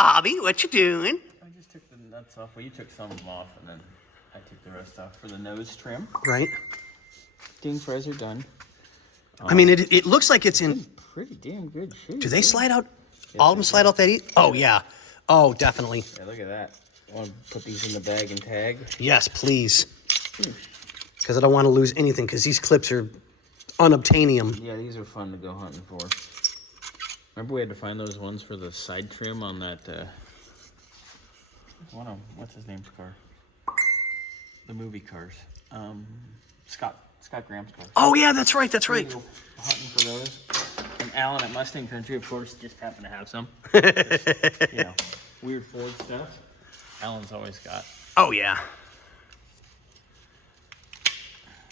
Bobby. What you doing? I just took the nuts off. Well, you took some of them off, and then I took the rest off for the nose trim. Right. Ding fries are done. I mean, it looks like it's in Pretty damn good shape. Do they slide out? All of them slide out that easy? Oh, yeah. Oh, definitely. Yeah, look at that. Want to put these in the bag and tag? Yes, please. Because I don't want to lose anything, because these clips are unobtainium. Yeah, these are fun to go hunting for. Remember we had to find those ones for the side trim on that, what's his name's car? The movie cars. Scott Graham's car. Oh, yeah, that's right, that's right. We go hunting for those. And Alan at Mustang Country, of course, just happened to have some. Just, you know, weird Ford stuff. Alan's always got. Oh, yeah.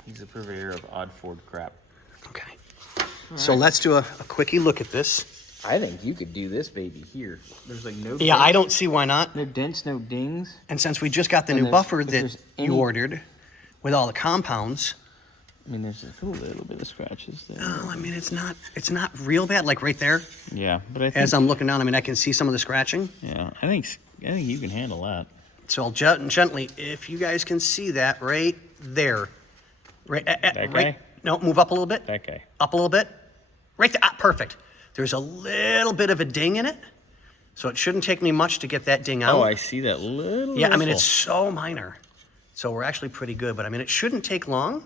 He's a purveyor of odd Ford crap. Okay. So let's do a quickie look at this. I think you could do this baby here. There's like no Yeah, dents, I don't see why not. no dents, no dings. And since we just got the new buffer that you ordered with all the compounds. I mean, there's just a little bit of scratches there. Oh, I mean, it's not real bad, like right there. Yeah, but I think, As I'm looking down, I mean, I can see some of the scratching. yeah, I think you can handle that. So I'll gently, if you guys can see that right there. Right, That right. guy? No, move up a little bit. That guy. Up a little bit. Right there. Ah, perfect. There's a little bit of a ding in it. So it shouldn't take me much to get that ding out. Oh, I see that little. Yeah, I mean, it's riffle. so minor. So we're actually pretty good. But I mean, it shouldn't take long.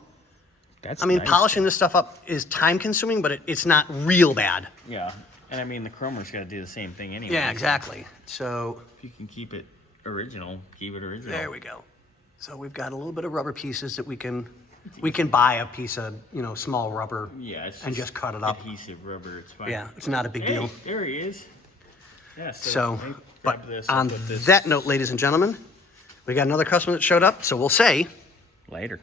That's I mean, nice. polishing this stuff up is time consuming, but it's not real bad. Yeah, and I mean, the chromer's got to do the same thing anyway. Yeah, exactly. So If you can keep it original, keep it original. there we go. So we've got a little bit of rubber pieces that we can buy a piece of, small rubber Yeah, it's and just cut it up. adhesive rubber. It's fine. Yeah, it's not a big deal. There he is. Yeah. So, let me but grab this, on I'll put this that note, ladies and gentlemen, we got another customer that showed up, so we'll say later.